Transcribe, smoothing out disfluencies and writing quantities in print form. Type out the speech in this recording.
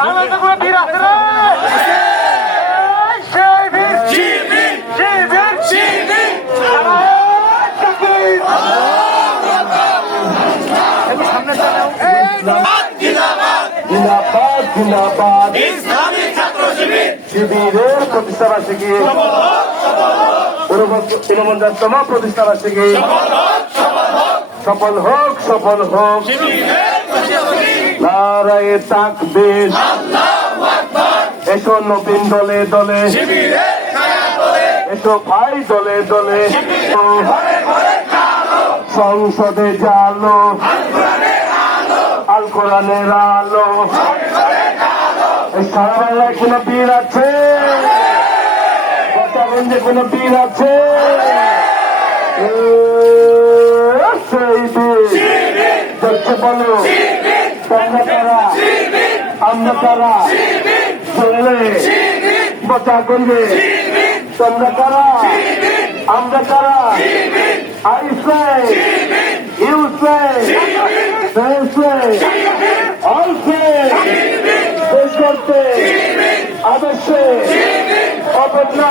বাংলাদেশে কোনো বীর আছে রে? সেই বীর শিবির শিবির শিবির সামনে চলো। জিন্দাবাদ জিন্দাবাদ ইসলামী ছাত্র শিবির শিবিরের প্রতিষ্ঠাবার্ষিকী ঊনপঞ্চাশতম প্রতিষ্ঠাবার্ষিকী সফল হোক সফল হোক। নারায়ে তাকবীর, এসো নবীন দলে দলে, এসো ভাই দলে দলে, সংসদে জালো আল কোরআনের আলো। এই সারা বাংলায় কোন বীর আছে? গঞ্জে কোন বীর আছে? সেই বীর দেখতে বলো তোমরা কারা, আমরা কারা, চললে বচাগঞ্জে তোমরা কারা, আমরা কারা? I say, you say, they say, all say, দেশ করতে আদর্শে অবজ্ঞা